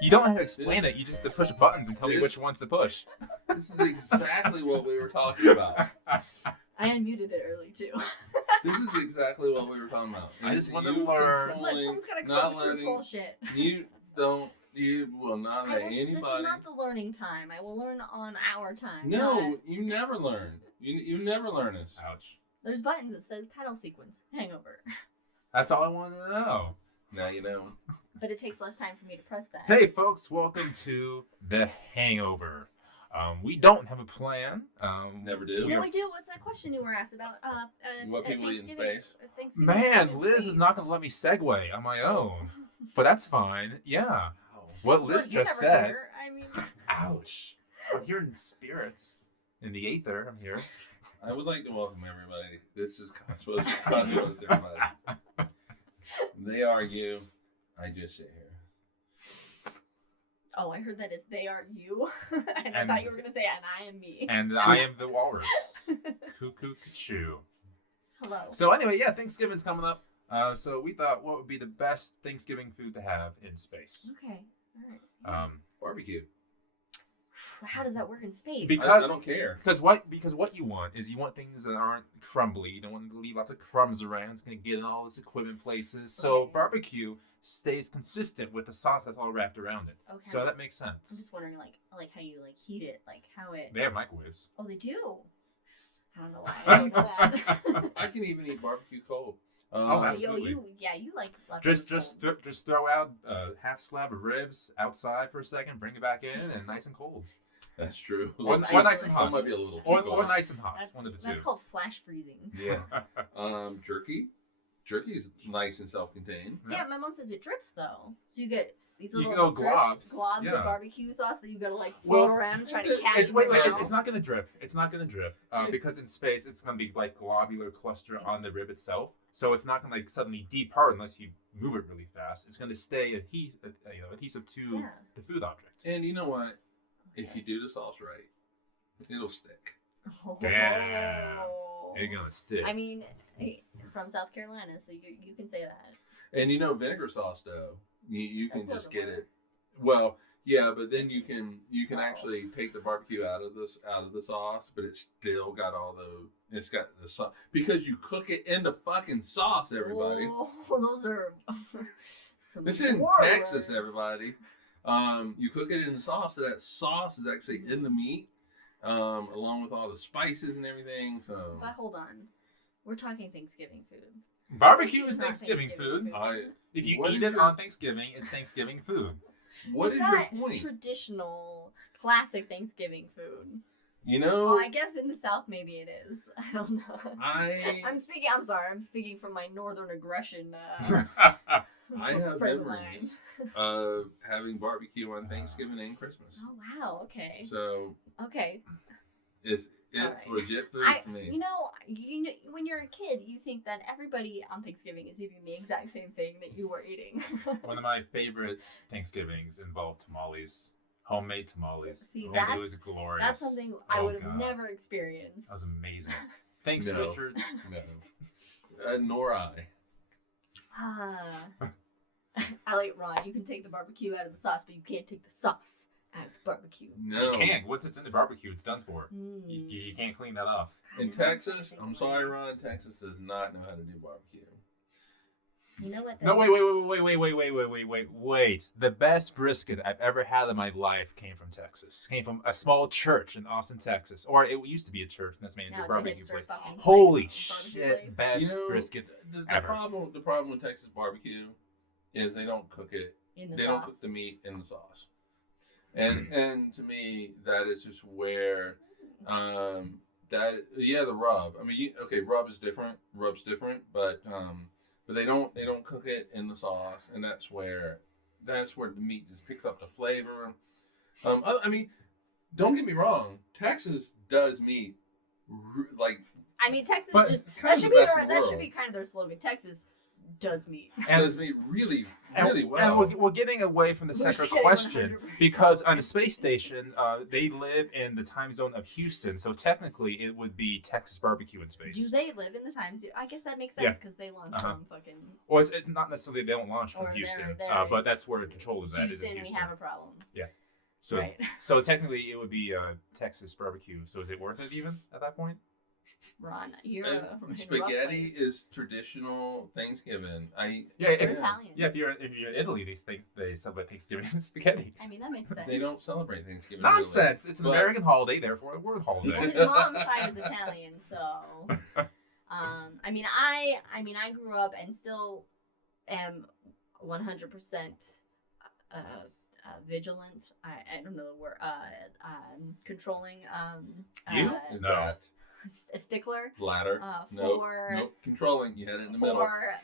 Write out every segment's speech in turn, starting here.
You don't have to explain it. You just have to push buttons and tell me which ones to push. This is exactly what we were talking about. I unmuted it early too. This is exactly what we were talking about. I just want to learn. Look, someone's got to not come with learning. shit. You will not let anybody. This is not the learning time. I will learn on our time. No, you never learn. You never learn this. Ouch. There's buttons that says title sequence, Hangover. That's all I wanted to know. Now you know. But it takes less time for me to press that. Hey, folks, welcome to The Hangover. We don't have a plan. Never do. No, we do. What's that question you were asked about? What people eat in space? Man, Liz is not going to let me segue on my own. But that's fine. Yeah. What Liz just said. Here. I mean... Ouch. I'm here in spirits. In the aether, I'm here. I would like to welcome everybody. This is Cosmos, everybody. They argue. I just sit here. Oh, I heard that as they are you. and I thought you were going to say, and I am me. And I am the walrus. Cuckoo, cuckoo. Hello. So anyway, yeah, Thanksgiving's coming up. So we thought, what would be the best Thanksgiving food to have in space? Okay. All right. Barbecue. How does that work in space? I don't care. Because what you want is you want things that aren't crumbly. You don't want to leave lots of crumbs around. It's going to get in all this equipment places. So barbecue stays consistent with the sauce that's all wrapped around it. Okay. So that makes sense. I'm just wondering, like how you heat it, like how it. They have microwaves. Oh, they do. I don't know why. I didn't know that. I can even eat barbecue cold. Absolutely. You like just throw out a half slab of ribs outside for a second, bring it back in, and nice and cold. That's true. Or nice and hot. That might be a little too or nice and hot. One of the two. That's called flash freezing. Yeah. Jerky. Jerky is nice and self-contained. Yeah, my mom says it drips though. So you get these little globs of barbecue sauce that you gotta float around trying to catch. Wait, it's not gonna drip. It's not gonna drip because in space it's gonna be like globular cluster on the rib itself. So it's not gonna suddenly depart unless you move it really fast. It's gonna stay adhesive to the food object. And you know what? If you do the sauce right, it'll stick. Damn, it's gonna stick. I mean, from South Carolina, so you can say that. And vinegar sauce dough, you can just get it. Well, yeah, but then you can actually take the barbecue out of the sauce, but it's still got it's got the sauce because you cook it in the fucking sauce. Everybody, those are. This is in Texas, everybody. You cook it in the sauce, so that sauce is actually in the meat, along with all the spices and everything. So, but hold on, we're talking Thanksgiving food. Barbecue is Thanksgiving food. If you eat it on Thanksgiving, it's Thanksgiving food. What is your point? Traditional, classic Thanksgiving food. Well, I guess in the South maybe it is. I don't know. I'm speaking from my northern aggression. I have memories of having barbecue on Thanksgiving and Christmas. Oh wow! Okay. So. Okay. It's legit food for me. When you're a kid, you think that everybody on Thanksgiving is eating the exact same thing that you were eating. One of my favorite Thanksgivings involved tamales. Homemade tamales. See, it was glorious. That's something I would have never experienced. That was amazing. Thanks, Richard. No. Nor I. I like Ron. You can take the barbecue out of the sauce, but you can't take the sauce out of the barbecue. No. You can't. Once it's in the barbecue, it's done for. You can't clean that off. In Texas, I'm sorry, Ron, Texas does not know how to do barbecue. You know what? No, wait. The best brisket I've ever had in my life came from Texas. Came from a small church in Austin, Texas. Or it used to be a church, and that's made into a barbecue place. Holy shit, best brisket ever. The problem with Texas barbecue is they don't cook it. They don't cook the meat in the sauce. And to me, that is just where the rub. I mean, rub is different. Rub's different, but they don't cook it in the sauce, and that's where the meat just picks up the flavor. I mean, don't get me wrong. Texas does meat I mean, Texas but that should be kind of their slogan. Texas does meat. Does meat really well. And we're getting away from the central question 100%. because on the space station, they live in the time zone of Houston, so technically it would be Texas barbecue in space. Do they live in the time zone? I guess that makes sense Yeah. because they launch from fucking. Or it's not necessarily they don't launch from Or Houston, there but is that's where the control is at. Is in Houston, we Houston. have a problem. So Right. so technically it would be Texas barbecue. So is it worth it even at that point? Ron, you're And in a rough spaghetti place. is traditional Thanksgiving. Yeah, For if, Italian. yeah. If you're in Italy, they think they celebrate Thanksgiving and spaghetti. I mean, that makes sense. They don't celebrate Thanksgiving. Nonsense! It's an But- American holiday, therefore a world Well, holiday. his mom's side is Italian, so. I mean, I grew up and still am 100% vigilant. I don't know the word. Controlling. You? Is No. that A stickler. ladder? For Nope. Controlling. You had it in the middle. for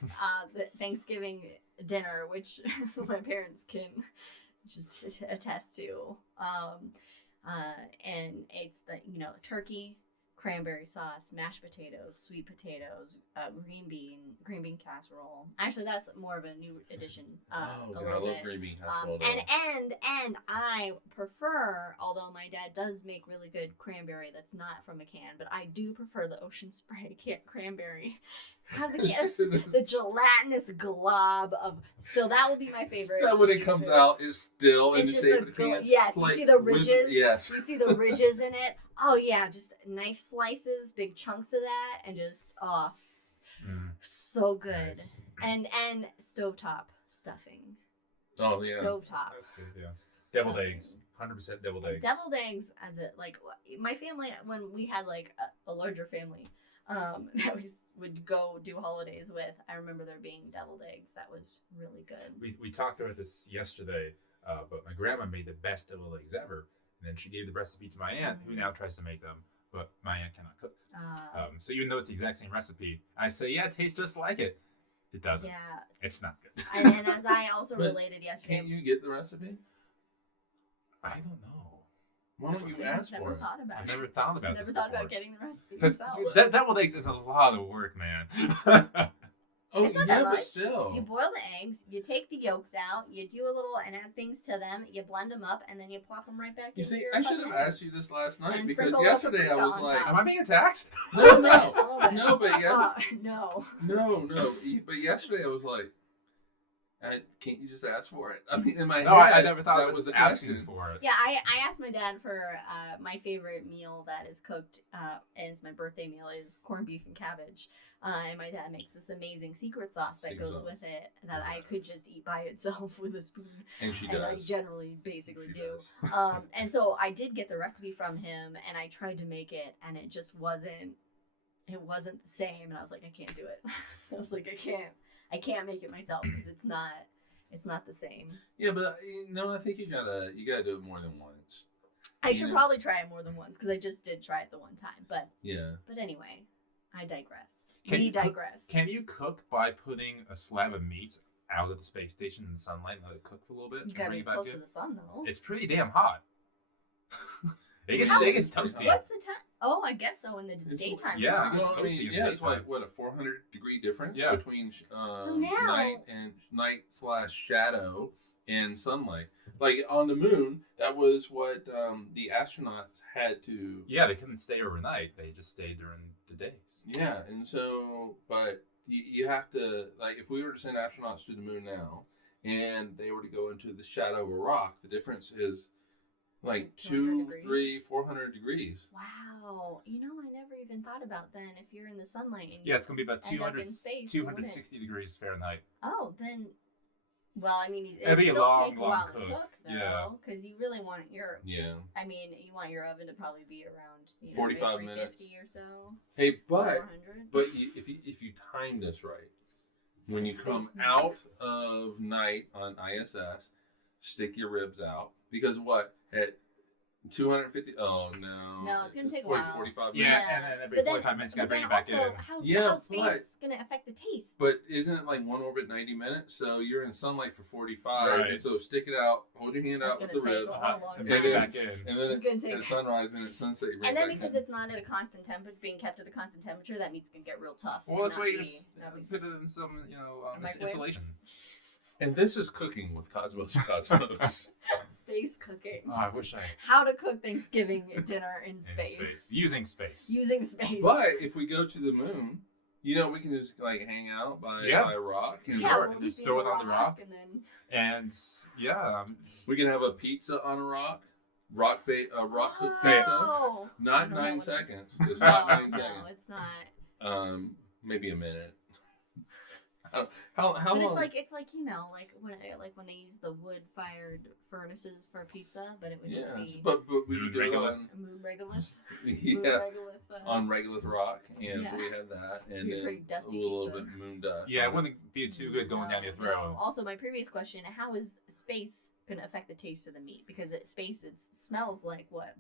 the Thanksgiving dinner, which my parents can just attest to. And it's the turkey, cranberry sauce, mashed potatoes, sweet potatoes, green bean casserole. Actually, that's more of a new addition. Oh, a God, I little love bit. green bean casserole. And I prefer, although my dad does make really good cranberry that's not from a can, but I do prefer the Ocean Spray cranberry. How the the gelatinous glob of, so that would be my favorite. That when it comes out is still in It's the just shape a of the can. yes. Like, You see the with- ridges. yes. You see the ridges in it. Oh yeah, just knife slices, big chunks of that, and just so good. Nice. And stovetop stuffing. Oh yeah. Stovetop. That's good, yeah. Deviled Stuffing. eggs. 100% deviled eggs. Deviled eggs, as it like my family, when we had like a larger family, that we would go do holidays with. I remember there being deviled eggs. That was really good. We talked about this yesterday, but my grandma made the best deviled eggs ever. And then she gave the recipe to my aunt, who now tries to make them, but my aunt cannot cook. So even though it's the exact same recipe, I say, yeah, it tastes just like it. It doesn't. Yeah. It's not good. And as I also But related yesterday, Can't you get the recipe? I don't know. Why don't you ask never for it? thought about I it. never thought about Never this thought before. about getting the recipe Because yourself. deviled eggs is a lot of work, man. Oh It's not yeah, that but much. still. You boil the eggs, you take the yolks out, you do a little and add things to them, you blend them up, and then you plop them right back You into see, your I should fucking have asked eggs. you this last night And because sprinkle yesterday I paprika was on like, top. Am I being attacked? no, A little bit. no, but yeah, No. no. But yesterday I was like, can't you just ask for it? I mean, in my No, head, I never thought that I was the asking question. for it. Yeah, I asked my dad for my favorite meal that is cooked, and it's my birthday meal, is corned beef and cabbage. And my dad makes this amazing secret sauce that Secret goes sauce. with it that I could just eat by itself with a spoon. And she And I does. generally basically She do. does. And so I did get the recipe from him, and I tried to make it, and it just wasn't the same. And I was like, I can't do it. I was like, I can't make it myself because it's not the same. Yeah, but I think you gotta do it more than once. I should probably try it more than once because I just did try it the one time. But anyway, I digress. We digress. Can you cook by putting a slab of meat out of the space station in the sunlight and let it cook for a little bit? You and gotta bring be it back close in? to the sun though. It's pretty damn hot. it gets toasty. What's the time? Oh, I guess so. In the daytime. yeah, huh? it's toasty in the it's daytime. like what a 400-degree difference Yeah. between So now- night/shadow and sunlight. Like on the moon, that was what the astronauts had to. Yeah, they couldn't stay overnight. They just stayed during the days. Yeah, and so, but you have to, like, if we were to send astronauts to the moon now, and they were to go into the shadow of a rock, the difference is like 200 200, 300, degrees. 400 degrees. Wow. I never even thought about then if you're in the sunlight. And Yeah, it's going to be about End up 200, in space, 260 degrees Fahrenheit. Oh, then. Well, I mean, It'd be it'd a still long, take a long while cook. to cook, though, Yeah. because you really want your. Yeah. I mean, you want your oven to probably be around 45 maybe minutes. 350 or so. Hey, but 400. if you time this right, when you Space come Navy. out of night on ISS, stick your ribs out because what at 250. Oh no. No, it's gonna take a 40, while. 45 Yeah, minutes. and then every But then- 45 minutes, got to but bring then it back also, in. How's space gonna affect the taste? But isn't it like one orbit 90 minutes? So you're in sunlight for 45. Right. And so stick it out, hold your hand It's out with gonna the take rib, a long And time. bring it back in. and then It's gonna take- at sunrise and at sunset you bring And then it back because in. it's not at a constant temperature, being kept at a constant temperature, that meat's gonna get real tough. Well, that's and why you not just be- put it in some, microwave? insulation. And this is cooking with Cosmos. space cooking. Oh, I wish I How to cook Thanksgiving dinner in in space. using space. Using space. But if we go to the moon, we can just like hang out by a rock. And yeah, Sure, we'll just be throw it on the rock. and then And yeah, we can have a pizza on a rock. Rock cooked Say it. pizza. Oh. Not I don't know 9 what it is. seconds. It's not 9 no, seconds. it's not. Maybe a minute. How But long? it's like when they use the wood fired furnaces for pizza, but it would just be but we Moon could do it regolith. on a moon regolith. Moon yeah regolith, on Regolith Rock, and Yeah. so we have that, and Be a then pretty a dusty little pizza. bit of moon dust. yeah, it wouldn't be too good going down your No. throat. Also, my previous question: how is space going to affect the taste of the meat? Because space, it smells like what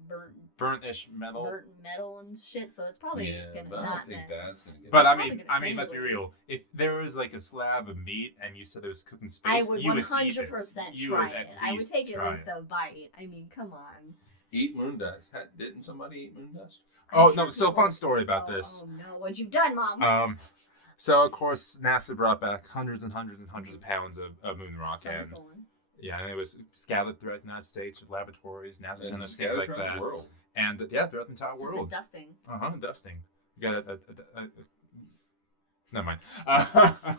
Burnt-ish metal. burnt metal and shit. So it's probably yeah, gonna but I not. don't think that's gonna get. But I Probably mean, gonna let's be translate. real. If there was like a slab of meat and you said it was cooked in I space, would you would 100% eat it. You try would it. at I would least take at try least a bite. I mean, come on. Eat moon dust. Didn't somebody eat moon dust? Oh I'm no! sure So people- fun story about this. Oh no! What you've done, Mom? So of course NASA brought back hundreds and hundreds and hundreds of pounds of moon rock, So and stolen. yeah, and it was scattered throughout the United States with laboratories, NASA And centers, things scattered like around that, the world. and yeah, throughout the entire Just a world. dusting. Dusting. You got never mind.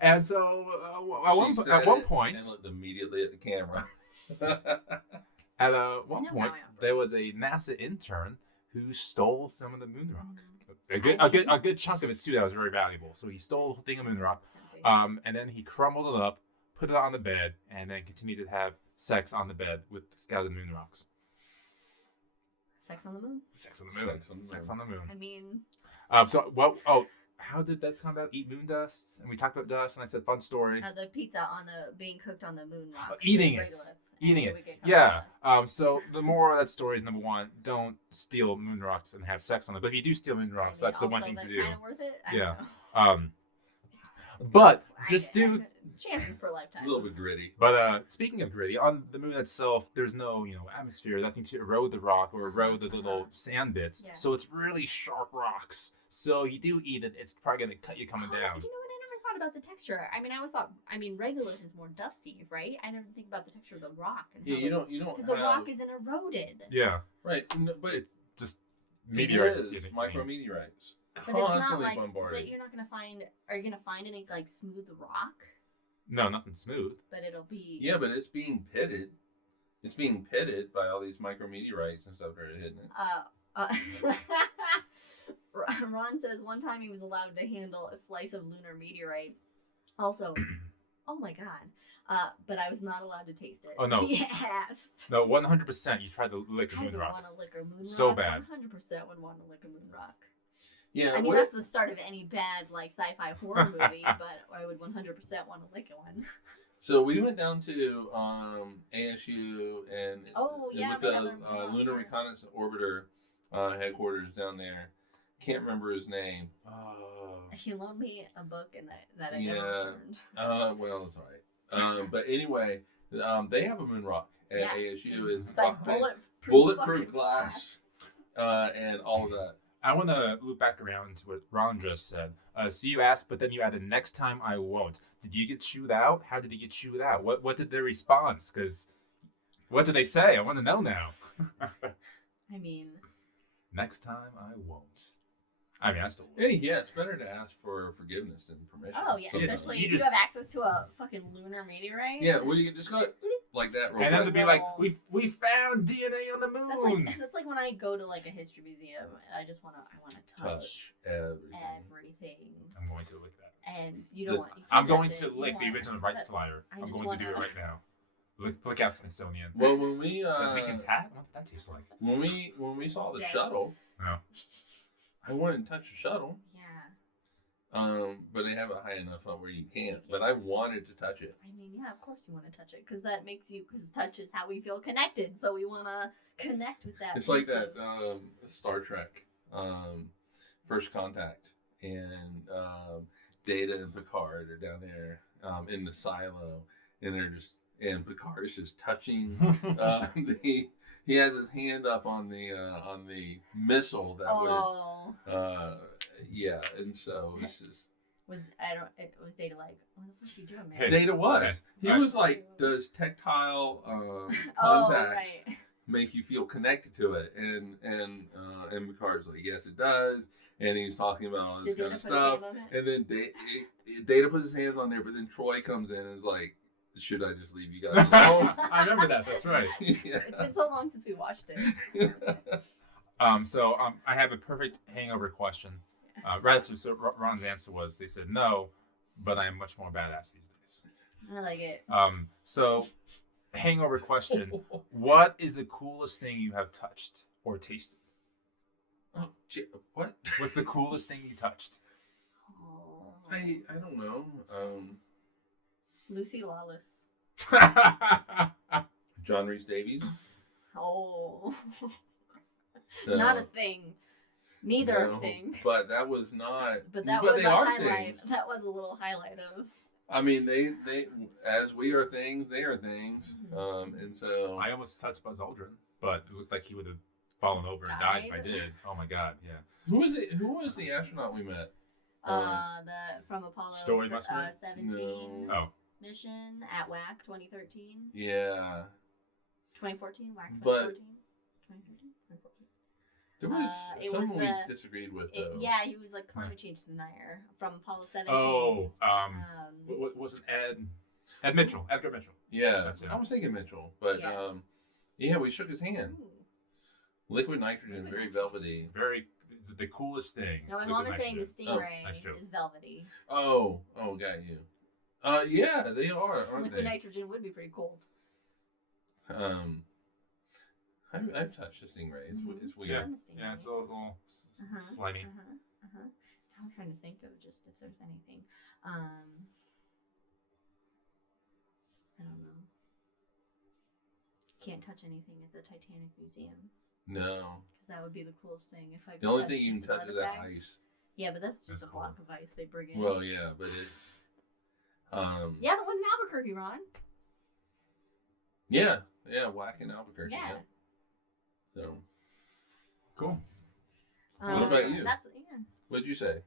And so She said at one it point, and looked immediately at the camera. at one No, point, no. there was a NASA intern who stole some of the moon rock. Mm. A good chunk of it too. That was very valuable. So he stole a thing of moon rock. Tempting. And then he crumbled it up, put it on the bed, and then continued to have sex on the bed with scattered moon rocks. Sex on the moon. Sex on the moon. Sex on the moon. I mean, How did this come about? Eat moon dust? And we talked about dust, and I said fun story. the pizza being cooked on the moon rock. Eating it. Regolith, Eating and it. we get covered Yeah. in dust. So the moral of that story is number one: don't steal moon rocks and have sex on them. But if you do steal moon rocks, I mean, that's the one also thing to that do. Kind of worth it. I Yeah. don't know. But just do. Chances per lifetime. A little bit gritty. But speaking of gritty, on the moon itself, there's no atmosphere, nothing to erode the rock or erode the little sand bits. Yeah. So it's really sharp rocks. So you do eat it, it's probably gonna cut you coming You know down. what? I never thought about the texture. I mean, I always thought. I mean, regolith is more dusty, right? I never think about the texture of the rock. Yeah, you don't Because have the rock isn't eroded. Yeah, right, no, but it's just it meteorites. is you know what I mean? micrometeorites. But it's not Constantly like. bombarded. But you're not gonna find. Are you gonna find any like smooth rock? No, nothing smooth. But it'll be. Yeah, but it's being pitted. It's being pitted by all these micrometeorites and stuff that are hitting it. Ron says one time he was allowed to handle a slice of lunar meteorite. Also, oh my god. But I was not allowed to taste it. Oh, no. He asked. No, 100%. You tried to lick a I moon would rock. want to lick a moon So rock. bad. 100% would want to lick a moon rock. Yeah, I mean, what- that's the start of any bad like sci-fi horror movie, but I would 100% want to lick one. So we went down to ASU and Oh, yeah, with we the have a- Lunar yeah. Reconnaissance Orbiter headquarters down there. Can't remember his name. He loaned me a book and that I Yeah. never returned. Well, it's all right. But anyway, they have a moon rock at Yeah. ASU. Is It's like behind- bulletproof fucking glass and all of that. I want to loop back around to what Ron just said. So you asked, but then you added, next time I won't. Did you get chewed out? How did you get chewed out? What did their response? Because what did they say? I want to know now. I mean, Next time I won't. I mean, I still would. Hey, yeah, it's better to ask for forgiveness and permission. oh yeah, sometimes. especially You if just- you have access to a fucking lunar meteorite. Yeah, well, you can just go like that. Real And then quick. to be like, we found DNA on the moon. That's like when I go to like a history museum and I want to touch everything. everything, I'm going to lick that. and you don't want. You can't I'm going touch to it. You lick don't the want- original right but flyer. I I'm just going to do it wanna- right now. Look out, Smithsonian. Well, when we Is that Lincoln's hat? What did that taste like? when we saw the Yeah. shuttle, No. I wanted to touch the shuttle. Yeah. But they have it high enough up where you can't. But I wanted to touch it. I mean, yeah, of course you want to touch it because that makes you, because touch is how we feel connected. So we want to connect with that. It's like that Star Trek First Contact, and Data and Picard are down there in the silo, and and Picard is just touching he has his hand up on the missile that would and so this is it was Data like, what the fuck are you doing, man? Data was. Okay. He was like, does tactile contact make you feel connected to it? And Picard's like, yes, it does. And he's talking about all this kind of stuff. And then Data puts his hands on there, but then Troy comes in and is like, should I just leave you guys alone? I remember that. That's right. Yeah. It's been so long since we watched it. I have a perfect hangover question. So Ron's answer was, they said no, but I am much more badass these days. I like it. So hangover question: what is the coolest thing you have touched or tasted? Oh, what? What's the coolest thing you touched? I don't know. Lucy Lawless. John Rhys Davies. Oh. No. Not a thing. Neither a thing. But that was not. But that was a highlight. Things. That was a little highlight of. I mean, they as we are things, they are things. And so I almost touched Buzz Aldrin, but it looked like he would have fallen over and died if I did. Oh my God, yeah. Who was the astronaut we met? From Apollo Story must be? 17 Oh. mission at WAC 2013. Yeah. 2014 WAC 2014. But 2013. 2014. There was someone we disagreed with though. Yeah, he was like climate change denier from Apollo 17. Oh, wasn't Ed Mitchell? Edgar Mitchell. Yeah, that's it. I was thinking Mitchell, but yeah, we shook his hand. Ooh. Liquid nitrogen, very velvety. It's the coolest thing. No, my mom is saying the Stingray is velvety. Oh, got you. Yeah, they are, aren't Liquid they? nitrogen would be pretty cold. I've touched a Stingray. It's weird. Yeah, it's a little slimy. Now I'm trying to think of just if there's anything. I don't know. Can't touch anything at the Titanic Museum. No. Because that would be the coolest thing if I could. The only thing you can touch is that ice. Yeah, but that's just a block of ice they bring in. Well, yeah, but it's. Yeah, the one in Albuquerque, Ron. Yeah, whack in Albuquerque. Yeah. So. Cool. What about you? Yeah. What'd you say?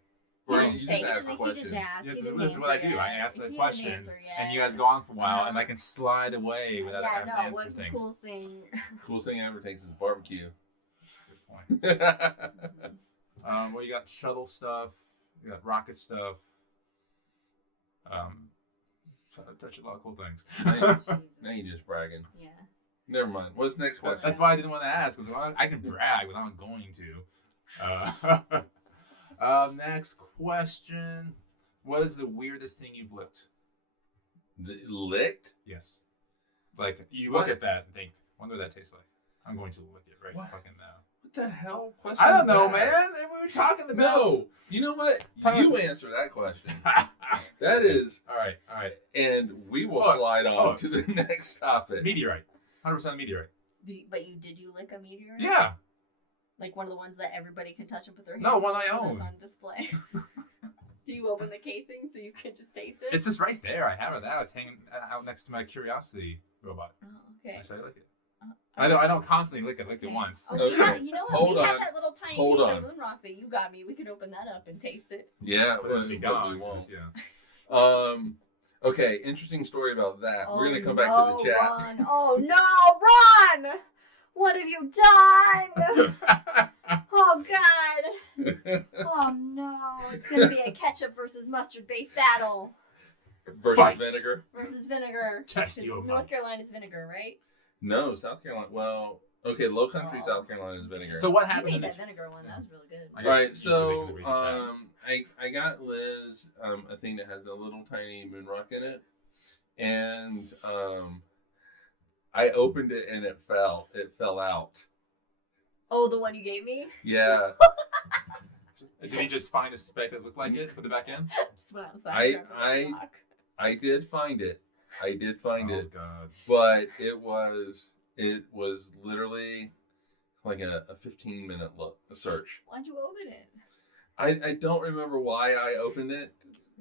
He Or didn't you say. just asked the He question? just asked. This He didn't is what I do. answer I yet. ask the He didn't questions, answer and you yet. guys go on for a while, and I can slide away without having to answer what's the things. coolest thing? Coolest thing I ever takes is barbecue. That's a good point. Well, you got shuttle stuff, you got rocket stuff. Touch a lot of cool things. Now you're just bragging. Yeah. Never mind. What's the next question? That's why I didn't want to ask, because I can brag without going to. Next question. What is the weirdest thing you've licked? Licked? Yes. Like, you look at that and think, wonder what that tastes like. I'm going to lick it right fucking now. What the hell question? I don't is know, that? man. We were talking about... No. You know what? You answer that question. That is... All right. And we will slide on to the next topic. Meteorite. 100% meteorite. But did you lick a meteorite? Yeah. Like one of the ones that everybody can touch and put their hands No, on? one I own. That's on display. Do you open the casing so you can just taste it? It's just right there. I have it now. It's hanging out next to my Curiosity robot. Oh, okay. Actually, I lick it. I don't constantly lick it. I licked it once. Oh, Okay. you know what? Hold we on. have that little tiny Hold piece on. of moon rock that you got me. We could open that up and taste it. Yeah, But it'll be but gone. we won't. Yeah. Okay, interesting story about that. Oh, We're going to come back to the chat. Ron. Oh, no, Ron! What have you done? Oh, God. Oh, no. It's going to be a ketchup versus mustard-based battle. Versus Fight. vinegar? Versus vinegar. Test your North minds. Carolina's vinegar, right? No, South Carolina. Well, okay, low country South Carolina is vinegar. So what You happened in made the... that vinegar one. That was really good. I guess Right, you two so can read the chat. I got Liz a thing that has a little tiny moon rock in it, and I opened it and it fell out. Oh, the one you gave me? Yeah. Did he just find a speck that looked like it for the back end? Just went outside. I did find it. I did find it. Oh God! But it was literally like a 15-minute search. Why'd you open it? I don't remember why I opened it,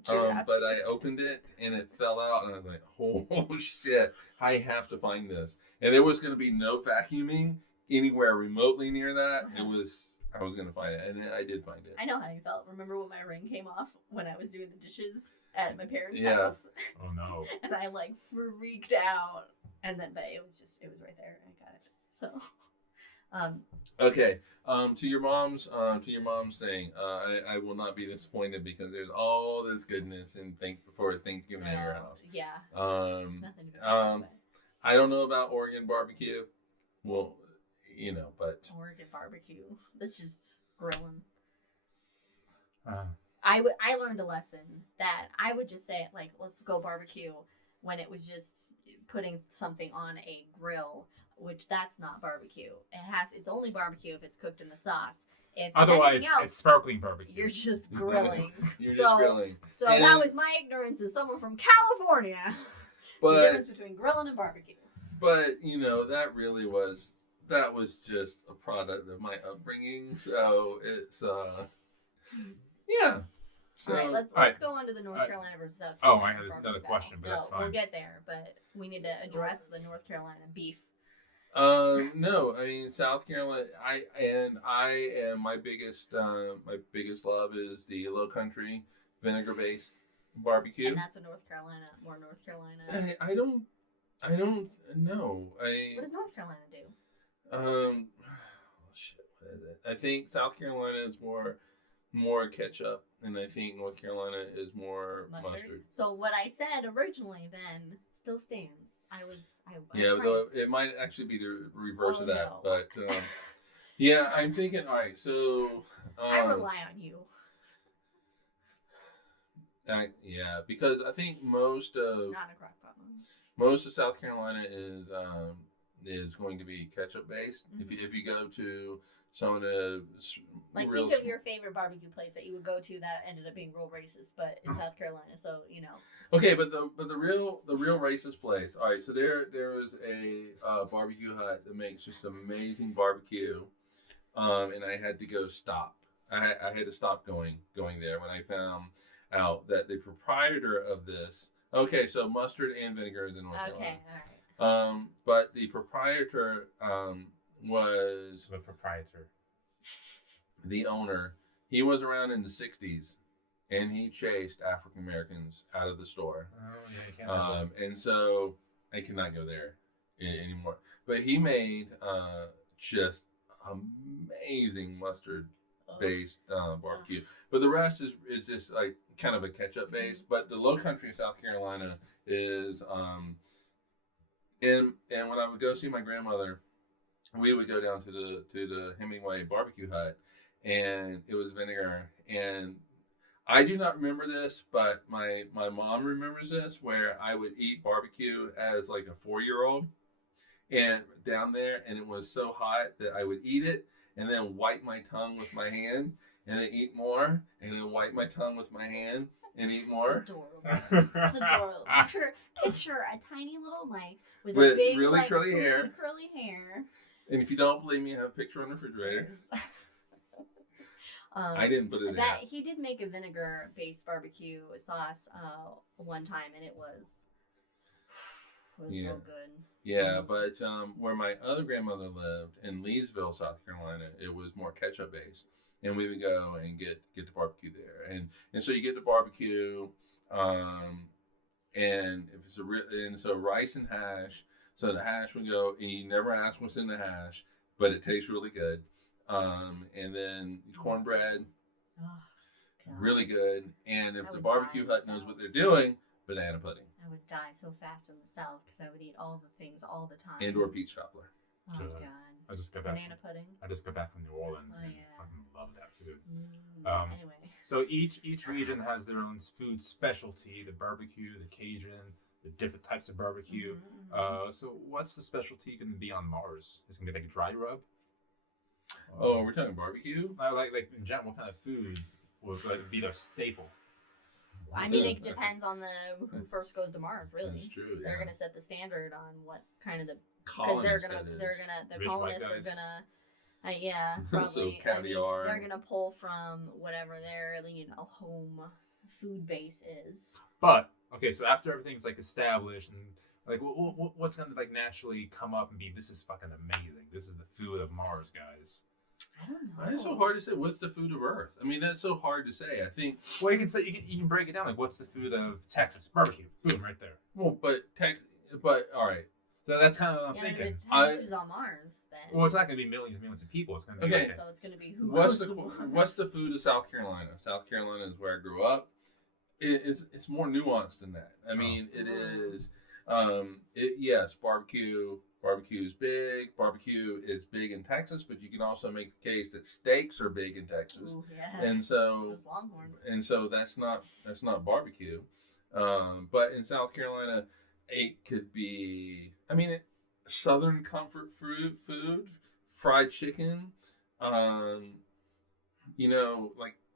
but I opened it and it fell out, and I was like, oh shit, I have to find this. And there was going to be no vacuuming anywhere remotely near that. I was going to find it, and I did find it. I know how you felt. Remember when my ring came off when I was doing the dishes at my parents' Yeah. house? Oh no! And I like freaked out, and then but it was right there. I got it. So, Okay. To your mom's thing, I will not be disappointed because there's all this goodness and for Thanksgiving at your house. Yeah. Nothing to I don't know about Oregon barbecue. Well, but Oregon barbecue. That's just grilling. Uh, I learned a lesson that I would just say like, let's go barbecue when it was just putting something on a grill. Which that's not barbecue. It's only barbecue if it's cooked in the sauce. If Otherwise, else, it's sparkling barbecue. you're just grilling. just grilling. So And- that was my ignorance as someone from California. The But difference between grilling and barbecue. that was just a product of my upbringing. So it's yeah. So All right, let's go on to the North Carolina versus South Oh, Carolina. I had barbecue another style. question, but that's fine. We'll get there, but we need to address the North Carolina beef. no, I mean South Carolina. I am my biggest love is the Low Country vinegar based barbecue. And that's a North Carolina. I don't know. What does North Carolina do? Shit, what is it? I think South Carolina is more ketchup, and I think North Carolina is more mustard. So what I said originally then still stands. I Yeah, tried. though it might actually be the reverse of that. No. But yeah, I'm thinking. All right, so I rely on you. yeah, because I think most of Not a crock pot one. most of South Carolina is going to be ketchup based. Mm-hmm. If you go to some of the Like real think of your favorite barbecue place that you would go to that ended up being real racist, but in South Carolina, so you know. Okay, but the real racist place. All right, so there is a barbecue hut that makes just amazing barbecue, and I had to go stop. I had to stop going there when I found out that the proprietor of this. Okay, so mustard and vinegar is in North Carolina. Okay, all right. But the proprietor was The proprietor. the owner. He was around in the 60s, and he chased African Americans out of the store. Oh yeah, you can't. And so I cannot go there anymore. But he made just amazing mustard-based barbecue. But the rest is just like kind of a ketchup base. But the Low Country of South Carolina is, and when I would go see my grandmother, we would go down to the Hemingway barbecue hut, and it was vinegar. And I do not remember this, but my mom remembers this, where I would eat barbecue as like a 4-year-old, and down there, and it was so hot that I would eat it and then wipe my tongue with my hand, and then eat more, and then wipe my tongue with my hand and eat more. It's adorable. It's adorable. Picture a tiny little knife with a With big, really like, curly hair. Curly hair. And if you don't believe me, I have a picture on the refrigerator. I didn't put it in. That he did make a vinegar-based barbecue sauce one time, and it was real good. Yeah, but where my other grandmother lived in Leesville, South Carolina, it was more ketchup based, and we would go and get the barbecue there, and so you get the barbecue, and if it's so rice and hash. So the hash would go, and you never ask what's in the hash, but it tastes really good. And then cornbread, really good. And if the barbecue hut knows what they're doing, banana pudding. I would die so fast in the South because I would eat all the things all the time. And/or peach cobbler. Oh, Good. God. I just got back. Banana pudding. I just got back from New Orleans Oh, and yeah. fucking love that food. Anyway. So each region has their own food specialty: the barbecue, the Cajun, the different types of barbecue. Mm-hmm. So what's the specialty going to be on Mars? Is it going to be like a dry rub? Oh, we're talking barbecue? Like in general, what kind of food would like be their staple? I mean, it depends on who first goes to Mars. Really, That's true. they're Yeah. gonna set the standard on what kind of the because Colonists, the Rich white colonists are guys. gonna yeah probably So caviar. they're gonna pull from whatever their home food base is. But okay, so after everything's like established and like what's gonna like naturally come up and be this is fucking amazing. This is the food of Mars, guys. I don't know. It's so hard to say. What's the food of Earth? I mean, that's so hard to say. I think. Well, you can say you can break it down like what's the food of Texas? Barbecue. Boom, right there. Well, but all right. So that's kind of what I'm Yeah, thinking. but who's on Mars then? Well, it's not gonna be millions and millions of people. It's gonna be Okay. like So it's gonna be who What's goes the to Mars. what's the food of South Carolina? South Carolina is where I grew up. It's more nuanced than that. I mean, it is. Yes, barbecue. Barbecue is big. Barbecue is big in Texas, but you can also make the case that steaks are big in Texas, Ooh, yeah. and so Those Longhorns. that's not barbecue. But in South Carolina, it could be. I mean, Southern comfort food, fried chicken.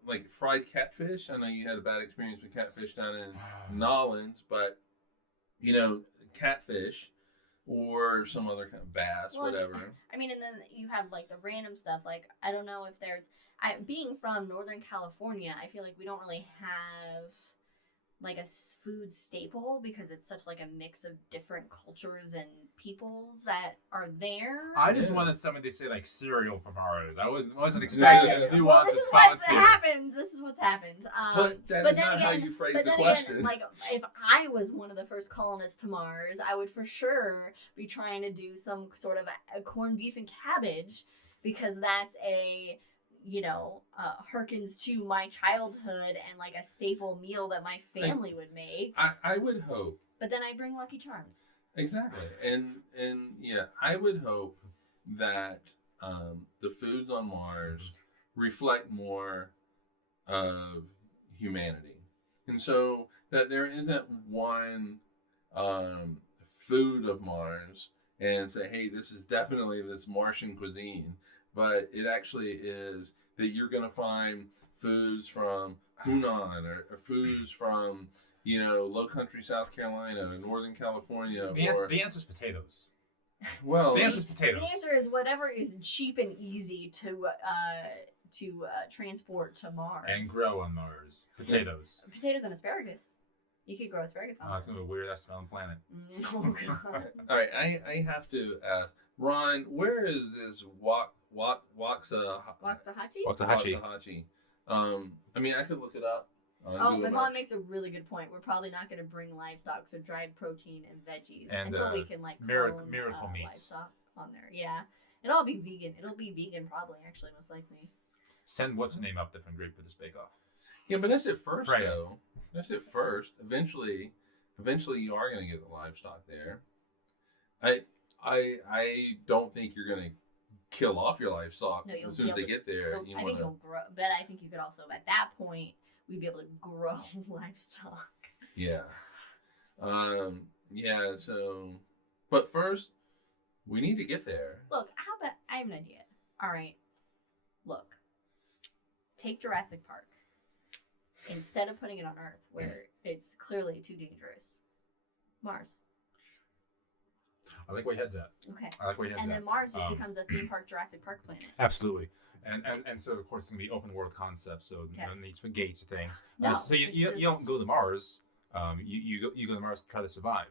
Like fried catfish. I know you had a bad experience with catfish down in Nolens, but catfish or some other kind of bass, Well, whatever. I mean, and then you have like the random stuff. Like I don't know if there's. Being from Northern California, I feel like we don't really have like a food staple because it's such like a mix of different cultures and peoples that are there. I just Yeah. wanted somebody to say like cereal from Mars. I wasn't expecting Yeah. a nuanced Well, this is response what's here. happened. This is what's happened. But that but is then not how again- you phrase But the then question. again, like if I was one of the first colonists to Mars, I would for sure be trying to do some sort of a corned beef and cabbage because that's harkens to my childhood and like a staple meal that my family would make. I would hope. But then I bring Lucky Charms. Exactly, and yeah, I would hope that the foods on Mars reflect more of humanity, and so that there isn't one food of Mars and say, hey, this is definitely this Martian cuisine, but it actually is that you're going to find foods from Hunan or foods from Low Country South Carolina, Northern California. The answer's potatoes. Well, The answer's potatoes. The answer is whatever is cheap and easy to transport to Mars. And grow on Mars. Potatoes. Potatoes and asparagus. You could grow asparagus on Oh, Mars. it's gonna be weird. That's smelling planet. Oh god. all right, I have to ask Ron, where is this Waxahachie? Waxahachie. I mean, I could look it up. on Oh, Google my mom Maps. makes a really good point. We're probably not going to bring livestock, so dried protein and veggies And, until we can like miracle clone, meats. livestock on there. Yeah, it'll all be vegan. It'll be vegan probably, actually, most likely. Send what's her name up there from Great British Bake Off. Yeah, but that's at first, Freya. though. That's at first. Eventually, you are going to get the livestock there. I don't think you're going to kill off your livestock No, you'll as soon as be they able get there. I think you'll grow, but I think you could also, at that point, we'd be able to grow livestock. Yeah. Yeah, so... But first, we need to get there. Look, how about, I have an idea. All right, look, take Jurassic Park. Instead of putting it on Earth, where it's clearly too dangerous, Mars. I like where your head's at. Okay. I like where your head's And at. then Mars just Um, becomes a theme park Jurassic Park planet. Absolutely. And so, of course, it's going to be open world concept, so Yes. no needs for gates or things. No, So it's you just- don't go to Mars. You go to Mars to try to survive,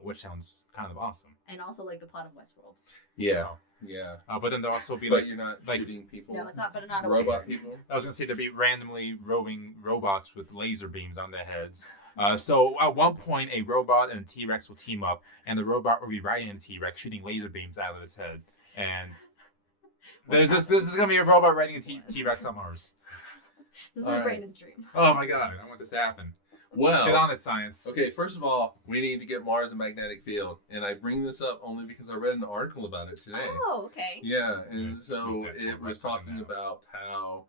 which sounds kind of awesome. And also like the plot of Westworld. Yeah. Yeah. But then there'll also be But like, you're not like- shooting people. No, it's not, but not a Robot wizard. people. I was going to say there'll be randomly roving robots with laser beams on their heads. So at one point, a robot and a T-Rex will team up, and the robot will be riding the T-Rex, shooting laser beams out of its head. And this is going to be a robot riding a T-Rex on Mars. This is All right. Brandon's dream. Oh my god, I want this to happen. Get Well, on it, science. okay, first of all, we need to get Mars a magnetic field. And I bring this up only because I read an article about it today. Oh, okay. Yeah, and Yeah, so tweet that it quote was right talking now. about how,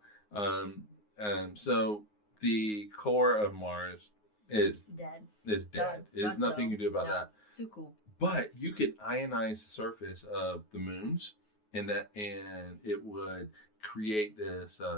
so the core of Mars is Dead. dead. Done. There's nothing you can do about No. that. Too cool. But you can ionize the surface of the moons and it would create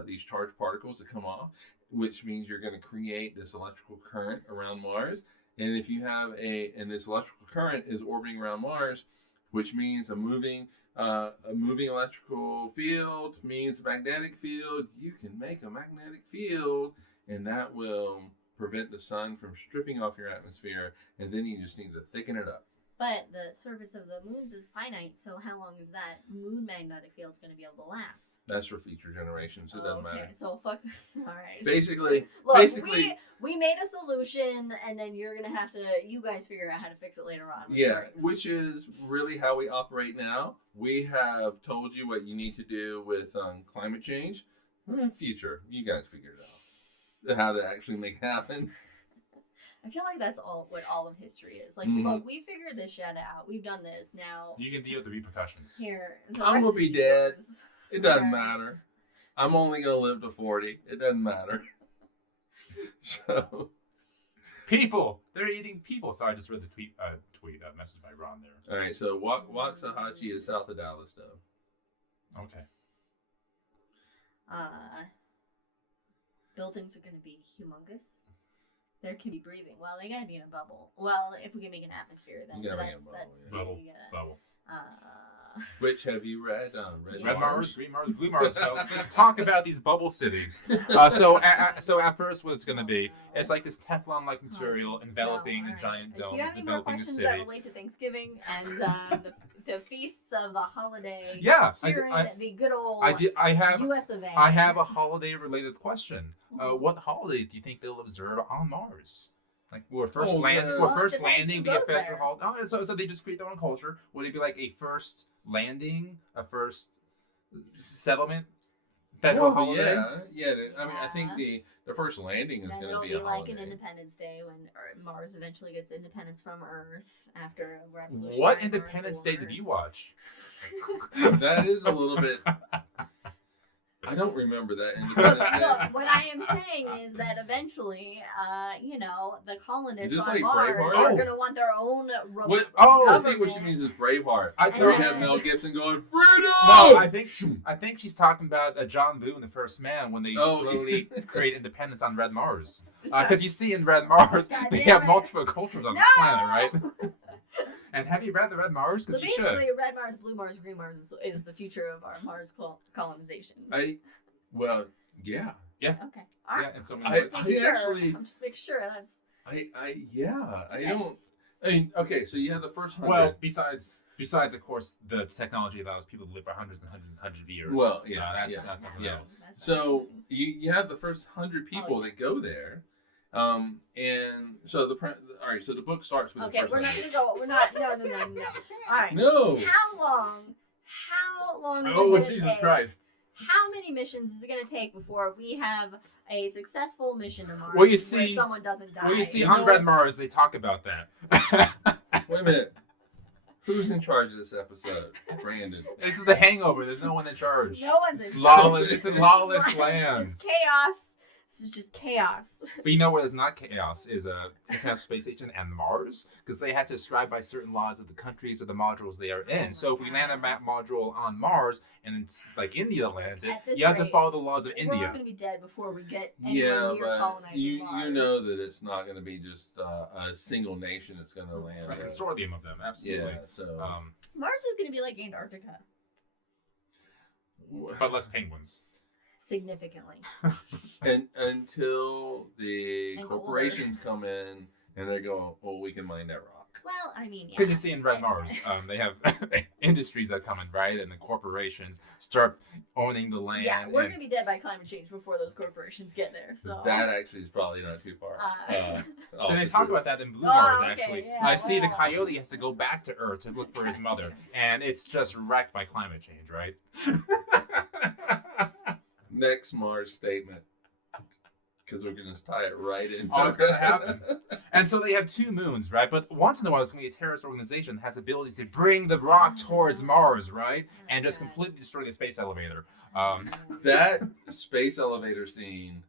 these charged particles that come off, which means you're going to create this electrical current around Mars. And if you have and this electrical current is orbiting around Mars, which means a moving electrical field means a magnetic field. You can make a magnetic field, and that will prevent the sun from stripping off your atmosphere, and then you just need to thicken it up. But the surface of the moons is finite, so how long is that moon magnetic field going to be able to last? That's for future generations. It doesn't matter. So fuck. All right. Basically, we made a solution, and then you're going to have to, you guys figure out how to fix it later on. Yeah, which is really how we operate now. We have told you what you need to do with climate change. Future, you guys figure it out. How to actually make it happen. I feel like that's what all of history is. Like, look, we figured this shit out. We've done this. Now you can deal with the repercussions. Here, I'm gonna be dead. It doesn't matter. I'm only gonna live to 40. It doesn't matter. So, people, they're eating people. So I just read the tweet message by Ron there. All right. So Waxahachie is south of Dallas, though. Okay. Buildings are gonna be humongous. There can be breathing. Well, they gotta be in a bubble. Well, if we can make an atmosphere, then that's Bubble. Which have you read? Red Mars, Green Mars, Blue Mars, folks. Let's talk about these bubble cities. So at first, what it's going to be, it's like this Teflon-like material enveloping a giant dome, Do you have any more developing a questions city. that relate to Thanksgiving and the feasts of the holiday? Yeah, the good old I have U.S. of A. I have a holiday-related question. What holidays do you think they'll observe on Mars? Like we're first landing, we get federal holiday. Oh, so they just create their own culture. Would it be like a first landing, a first settlement, federal holiday? Yeah. I mean, I think the first landing is going to be a like holiday. an Independence Day when Mars eventually gets independence from Earth after a revolution. What Independence Day did you watch? That is a little bit. I don't remember that Independence Day. Look, what I am saying is that eventually, the colonists on like Mars Braveheart? are going to want their own government. I think what she means is Braveheart. We have Mel Gibson going, freedom! No, I think she's talking about John Boone, the first man, when they slowly create independence on Red Mars. Because you see in Red Mars, they have multiple cultures on this planet, right? And have you read the Red Mars? Because you should. Basically, Red Mars, Blue Mars, Green Mars is the future of our Mars colonization. Yeah. Yeah. Okay. All right. Yeah, and so I'm just making sure that's. Okay, so you have the first 100. Well, besides, of course, the technology allows people to live for hundreds and hundreds of years. Well, that's something else. So you have the first 100 people that go there. And so all right, so the book starts with the first we're not 100. going to go. We're not. No. All right. No. How long is Oh, it going to Jesus take? Christ. How many missions is it going to take before we have a successful mission to Mars Well, where someone doesn't die? Well, you see, on Red Mars, they talk about that. Wait a minute. Who's in charge of this episode? Brandon. This is the Hangover. There's no one in charge. No one's in charge. Lawless. It's in lawless lands. It's chaos. This is just chaos. But you know what is not chaos is International Space Station and Mars, because they had to strive by certain laws of the countries or the modules they are in. So if we land a map module on Mars and it's like India lands it, you have to follow the laws of India. We're all going to be dead before we get anywhere near colonizing Mars. You know that it's not going to be just a single nation that's going to land. A consortium of them, absolutely. Yeah, so Mars is going to be like Antarctica. But less penguins. Significantly. And until the corporations come in and they go, well, we can mine that rock. Well, I mean, because you see in Red Mars, they have industries that come in, right? And the corporations start owning the land. Yeah, we're going to be dead by climate change before those corporations get there. So that actually is probably not too far. So they talk about that in Blue Mars, actually. Yeah, I see the coyote has to go back to Earth to look for his mother. And it's just wrecked by climate change, right? Next Mars statement. Because we're going to tie it right in. Oh, it's going to happen. And so they have 2 moons, right? But once in a while, it's going to be a terrorist organization that has the ability to bring the rock towards Mars, right? And just completely destroy the space elevator. That space elevator scene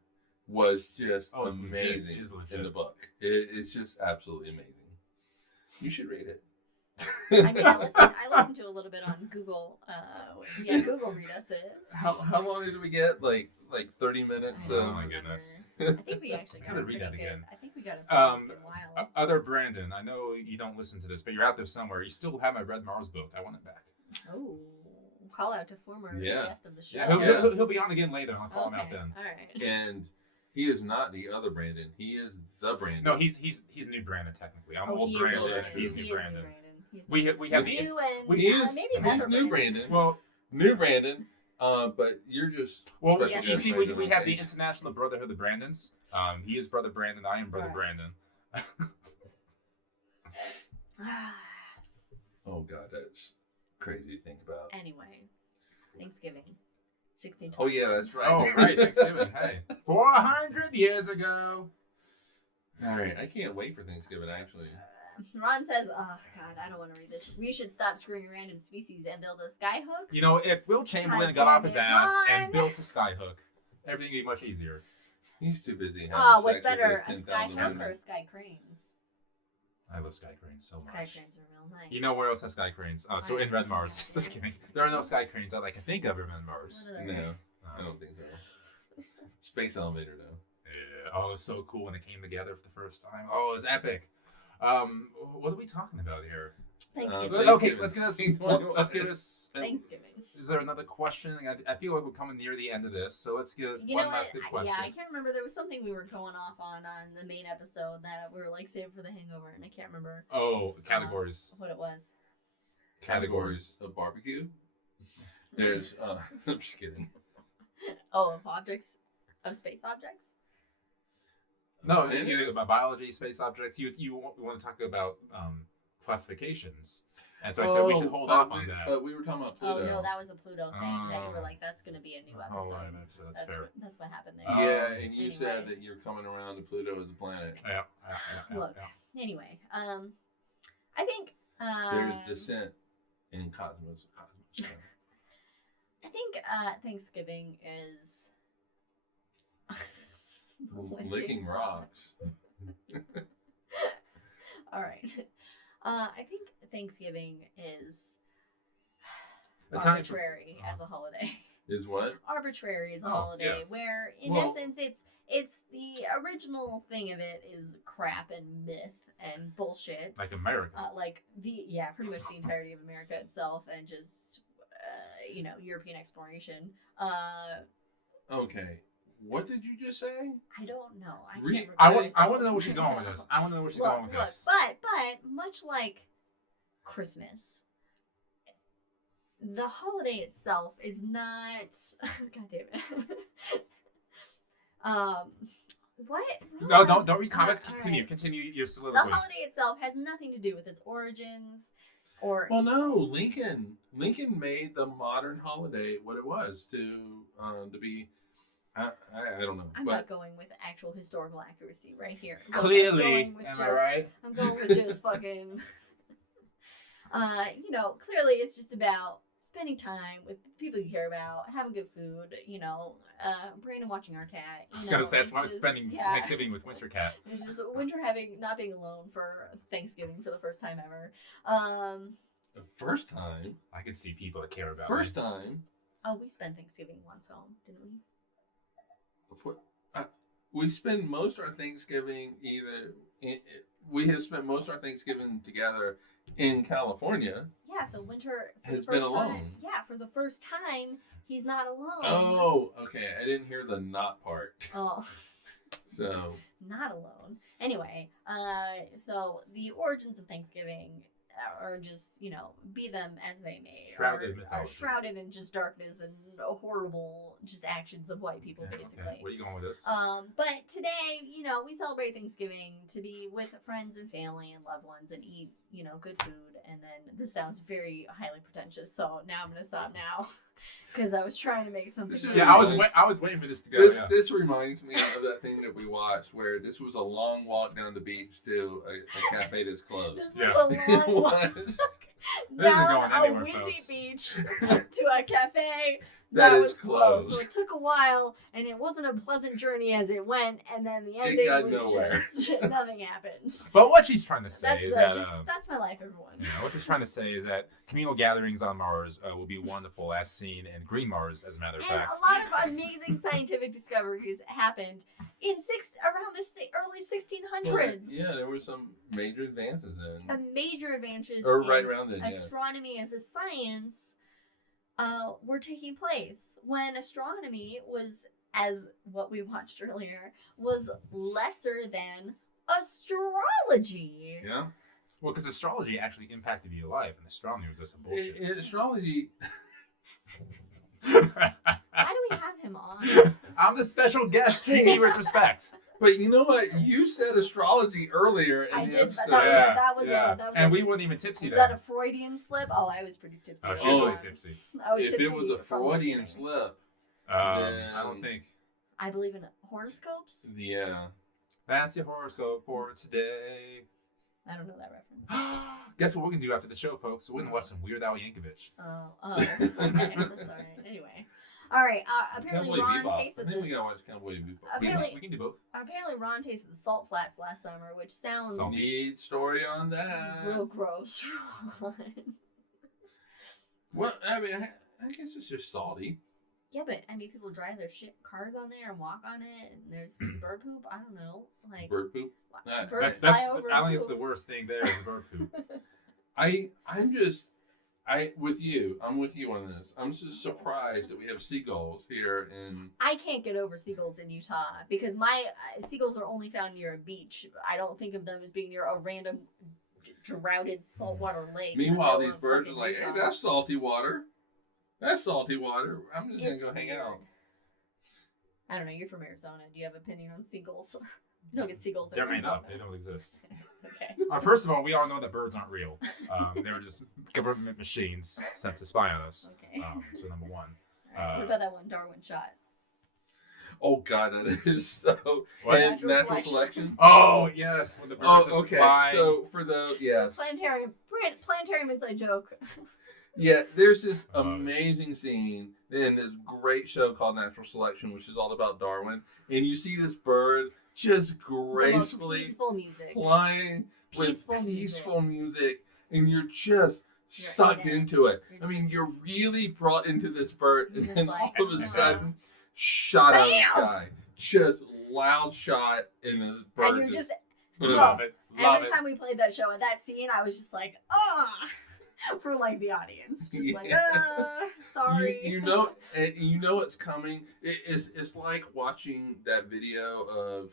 was just amazing legit. In the book. It's just absolutely amazing. You should read it. I mean, I listened to a little bit on Google. Google read us it. How long did we get? Like 30 minutes. Oh my goodness. I think we actually got Gotta a read pretty that good. again. I think we got a pretty good while. Other Brandon, I know you don't listen to this, but you're out there somewhere. You still have my Red Mars book. I want it back. Oh, call out to former guest of the show. Yeah, he'll be on again later. I'll call him out then. All right. And he is not the other Brandon. He is the Brandon. No, he's new Brandon technically. I'm old Brandon. He's new Brandon. We have the maybe he's better new Brandon. well, New Brandon. But you're just well. special You see, Brandon we on have the page. International Brotherhood of Brandons. He is Brother Brandon. I am Brother Brandon. Oh God, that's crazy to think about. Anyway, Thanksgiving, 1620. Oh yeah, that's right. Oh right, Thanksgiving. Hey, 400 years ago. All right, I can't wait for Thanksgiving. Actually, Ron says, "Oh God, I don't want to read this. We should stop screwing around as a species and build a skyhook." You know, if Will Chamberlain got off his ass and built a skyhook, everything would be much easier. he's too busy. Oh, what's sex with better, a his 10,000 skyhook women. or a sky crane? I love sky cranes so Sky much. cranes are real nice. You know where else has sky cranes? Oh, so in Red Mars. Just kidding. There are no sky cranes that I can think of in Red Mars. What are they? No, I don't think so. Space elevator though. Yeah. Oh, it was so cool when it came together for the first time. Oh, it was epic. What are we talking about here? Thanksgiving. Okay, let's give us. Thanksgiving. Is there another question? I feel like we're coming near the end of this, so let's give You one know last what? good question. Yeah, I can't remember. There was something we were going off on the main episode that we were like saved for the Hangover, and I can't remember Oh, categories. what it was. Categories. of barbecue. There's. I'm just kidding. Oh, of objects, of space objects. No, Planets? you about biology, space objects. You want to talk about classifications, and so I said we should hold off on that. But we were talking about Oh Pluto. no, that was a Pluto thing that you were Oh. like, that's going to be a new Oh, episode. right, so that's fair. That's what happened there. Yeah, and you Anyway. said that you're coming around to Pluto as a planet. Yeah. Look. Anyway, I think There's descent in cosmos. I think Thanksgiving is Licking rocks. All right. I think Thanksgiving is The time for- arbitrary as a holiday. Is what? Arbitrary as a Oh, holiday, yeah. where in Well- essence it's the original thing of it is crap and myth and bullshit. Like America. Pretty much the entirety of America itself, and just European exploration. Okay. What did you just say? I don't know. I Re- can't. I recall want to know where she's going with this. I want to know where she's going with this. But much like Christmas, the holiday itself is not. God damn it. What? No, don't read comments. All Continue. right. Continue your The soliloquy. holiday itself has nothing to do with its origins or. Well, no. Lincoln made the modern holiday what it was to be. I don't know. I'm but not going with actual historical accuracy right here. Look, Clearly, I'm going with am I right? I'm going with just fucking. Clearly it's just about spending time with people you care about, having good food. Brandon watching our cat. I was gonna say that's it's why I was just- spending yeah. Thanksgiving with Winter Cat. It's just Winter not being alone for Thanksgiving for the first time ever. the first time. I can see people that care about First me. time. Oh, we spent Thanksgiving once home, didn't we? We spend most of our Thanksgiving we have spent most of our Thanksgiving together in California. Yeah, so Winter for Has the first been time. alone. Yeah, for the first time, he's not alone. Oh, okay. I didn't hear the not part. Oh. So Not alone. Anyway, so the origins of Thanksgiving are just, be them as they may. Shrouded in are mythology. shrouded in just darkness and horrible just actions of white people, Okay, basically. okay. Where are you going with this? But today, we celebrate Thanksgiving to be with friends and family and loved ones and eat, good food. And then this sounds very highly pretentious, so now I'm gonna stop now because I was trying to make something. This is- Yeah, I was waiting for this to go. this yeah. this reminds me of that thing that we watched where this was a long walk down the beach to a cafe that's closed. This Yeah. was a long It walk. was. This isn't down going a anywhere, windy folks. beach to a cafe That was is closed. closed. So it took a while, and it wasn't a pleasant journey as it went, and then the It ending got was nowhere. just nothing happened. But what she's trying to say That's, is that's my life, everyone. what she's trying to say is that communal gatherings on Mars will be wonderful, as seen in Green Mars, as a matter of And fact. a lot of amazing scientific discoveries happened in around the early 1600s. Well, yeah, there were some major advances in. Major advances Or in right around then, yeah. astronomy as a science were taking place when astronomy was, as what we watched earlier, was lesser than astrology. Yeah. Well, because astrology actually impacted your life, and astronomy was just some bullshit. In astrology, Why do we have him on? I'm the special guest. Treat me with respect. but you know what? You said astrology earlier in I the did. episode. That was yeah. it. That was And it. we weren't even tipsy Was then. that a Freudian slip? Oh, I was pretty tipsy. Oh, she at was the really time. tipsy. I was If it tipsy was a from the Freudian beginning. slip, I don't think. I believe in horoscopes. yeah. That's your horoscope for today. I don't know that reference. Guess what we're gonna do after the show, folks? We're gonna watch some Weird Al Yankovic. Oh, okay, that's all right. Anyway, all right. Apparently, Cowboy Ron Bebop. tasted I think we the. gotta watch Cowboy Bebop. Apparently- We can do both. Apparently, Ron tasted the salt flats last summer, which sounds Salty. Need story on that. real gross. Well, I mean, I guess it's just salty. Yeah, but I mean, people drive their shit cars on there and walk on it, and there's bird poop. I don't know, like Bird poop. birds That's fly over. I think it's poop. the worst thing there is the bird poop. I'm with you. I'm with you on this. I'm just surprised that we have seagulls here in. I can't get over seagulls in Utah because my seagulls are only found near a beach. I don't think of them as being near a random droughted saltwater lake. in the Meanwhile, middle these of birds are fucking like, "Hey, Utah. that's salty water. That's salty water. I'm just It's gonna go hang weird. out." I don't know. You're from Arizona. Do you have an opinion on seagulls? You don't get seagulls in They're made Arizona. up. They don't exist. Okay. First of all, we all know that birds aren't real. They were just government machines sent to spy on us. Okay. So number one. Alright, what about that one Darwin shot? Oh God, that is so. What? And Natural natural selection. selection. Oh yes, when the birds just okay. fly. So for the yes, Planetarium inside joke. yeah, there's this I love it. amazing scene in this great show called Natural Selection, which is all about Darwin, and you see this bird just The most gracefully peaceful music. flying Peaceful with music. peaceful music, and you're just You're sucked in it. into it. You're I mean, just- you're really brought into this bird, You're and just then like, all of a "Oh." sudden, shot out of the Bam! sky, just loud shot, and this bird And you're just Love it. Love every it. time we played that show and that scene, I was just like, for like the audience, just like, Yeah. sorry. You know it's coming. It's like watching that video of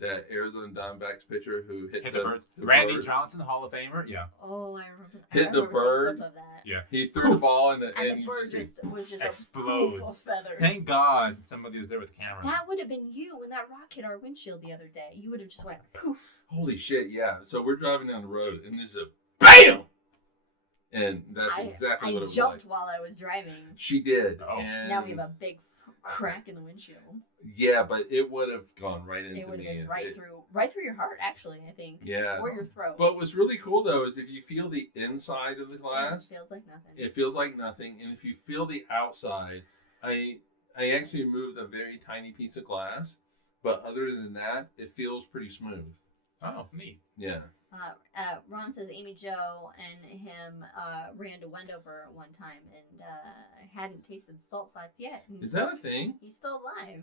that Arizona Diamondbacks pitcher who hit Hit the birds. the Randy bird. Johnson, Hall of Famer. Yeah. Oh, I remember. Hit the I remember some bird. clip of that. Yeah. He threw the ball and And the you bird just see- just was just Explodes. a poof of feathers. Thank God somebody was there with the camera. That would have been you when that rock hit our windshield the other day. You would have just went poof. holy shit, yeah. So we're driving down the road and there's a BAM! And that's exactly I what it was jumped like. while I was driving. She did. Oh. And Now we have a big crack in the windshield. yeah, but it would have gone right into It would me. have been if right through your heart, actually. I think, Yeah. or your throat. But what's really cool though is if you feel the inside of the glass, It feels like nothing. it feels like nothing. And if you feel the outside, I actually moved a very tiny piece of glass, but other than that, it feels pretty smooth. Oh, neat. Yeah. Ron says Amy Jo and him ran to Wendover one time and hadn't tasted the salt flats yet. And Is that a thing? he's still alive?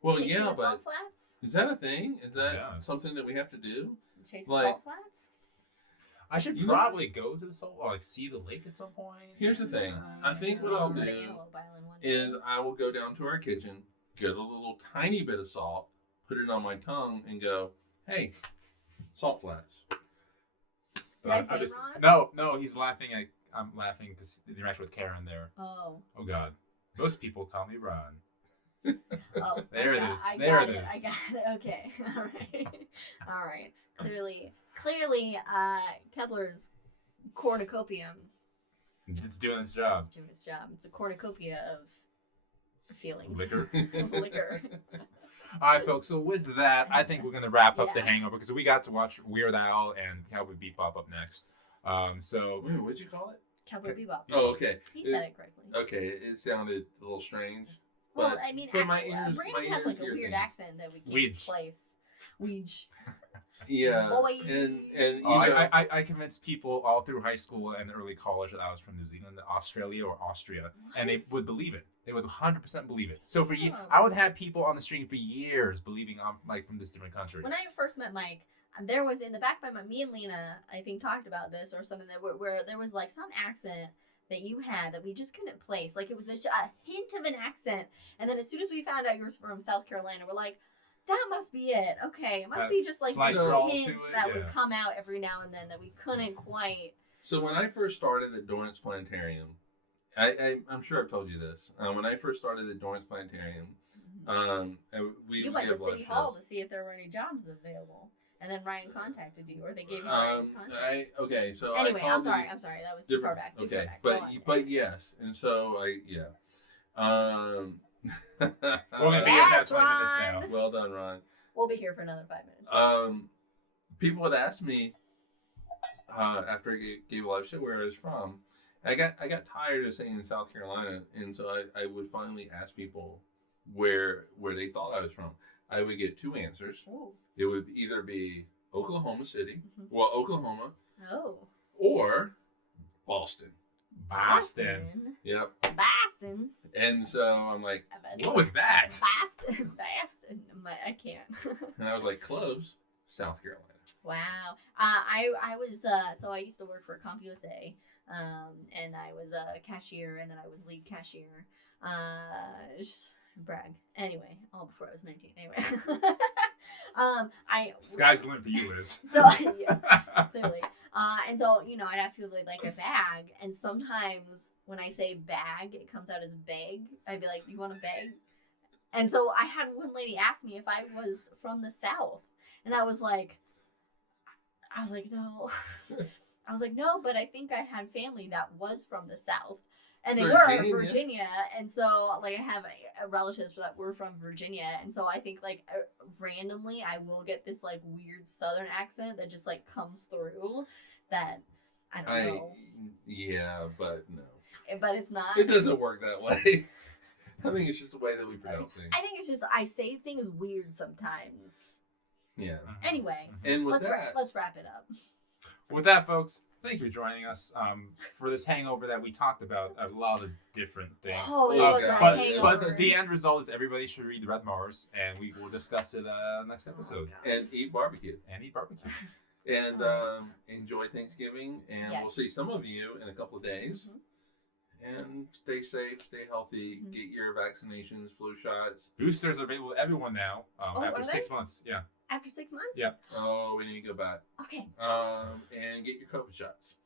Well, Tasting yeah, the but salt flats? is that a thing? Is that Yes. something that we have to do? Taste like- the salt flats? I should You know- probably go to the salt or like see the lake at some point. Here's the thing. I think what I'll Go to do Antelope Island one day. is I will go down to our kitchen, get a little tiny bit of salt, put it on my tongue, and go, "Hey, salt flats." Did I I'm say just- wrong? No, he's laughing. I'm laughing because the interaction with Karen there. Oh. Oh God, most people call me Ron. Oh, There I it got- is. I There got it is. I got it. Okay. All right. All right. Clearly, Kepler's Cornucopian It's doing its job. is doing its job. It's a cornucopia of feelings. Liquor. Liquor. All right, folks. So with that, I think we're gonna wrap up the Yeah. Hangover because we got to watch Weird Al and Cowboy Bebop up next. So Wait, what'd you call it? Cowboy Bebop. Oh, okay. He said it correctly. Okay, it sounded a little strange. Well, But, I mean, but my ears, Brandon has like a hear weird things. accent that we can't Weege. place. Weege. Yeah, Boy. and you Oh, know, I convinced people all through high school and early college that I was from New Zealand, Australia, or Austria, and they would believe it. They would 100% believe it. So for Oh. I would have people on the street for years believing I'm like from this different country. When I first met Mike, there was in the back of my mind, me and Lena, I think, talked about this or something, that where there was like some accent that you had that we just couldn't place. Like it was a hint of an accent. And then as soon as we found out you were from South Carolina, we're like, that must be it. Okay, it must be just like slight this drawl hint to it, that would yeah. come out every now and then that we couldn't quite. So when I first started at Dorrance Planetarium, I'm sure I've told you this. When I first started at Dorrance Planetarium, we You went to gave a lot of City Hall shows. to see if there were any jobs available. And then Ryan contacted you, or they gave you Ryan's contact. Okay, so Anyway, I called I'm sorry. That was too far back. Too far back. Go on. but yes, and so We're gonna be in that Yes, 20 minutes Ron. now. well done, Ron. We'll be here for another 5 minutes. People would ask me after I gave a live show where I was from. I got tired of saying in South Carolina, and so I would finally ask people where they thought I was from. I would get two answers. Oh. It would either be Oklahoma City, Mhm. well, Oklahoma, Oh. or Boston. Boston. Yep. Boston. And so I'm like, What was that? Boston. I can't. and I was like, close, South Carolina. Wow. I was so I used to work for CwC, and I was a cashier, and then I was lead cashier. Just brag. Anyway, all before I was 19. Anyway, Sky's the limit for you, Liz. So yeah, clearly. And so, I'd ask people like a bag, and sometimes when I say bag, it comes out as bag. I'd be like, "You want a bag?" And so I had one lady ask me if I was from the South, and I was like, no. I was like, no, but I think I had family that was from the South. And they were Virginia, and so like I have relatives that were from Virginia, and so I think like randomly I will get this like weird Southern accent that just like comes through. That I don't know. Yeah, but no, But it's not. it doesn't work that way. I think it's just the way that we pronounce things. I think it's just I say things weird sometimes. Yeah. Anyway, And with let's wrap it up. With that, folks, thank you for joining us for this hangover that we talked about a lot of different things. Oh, it Oh, was God. a But hangover. the end result is everybody should read Red Mars, and we will discuss it next episode. and eat barbecue. And eat barbecue. And enjoy Thanksgiving. And we'll Yes. see some of you in a couple of days. Mhm. And stay safe, stay healthy, get your vaccinations, flu shots. Boosters are available to everyone now after are 6 they? months. Yeah. After 6 months? Yeah. Oh, we need to go back. Okay. And get your COVID shots.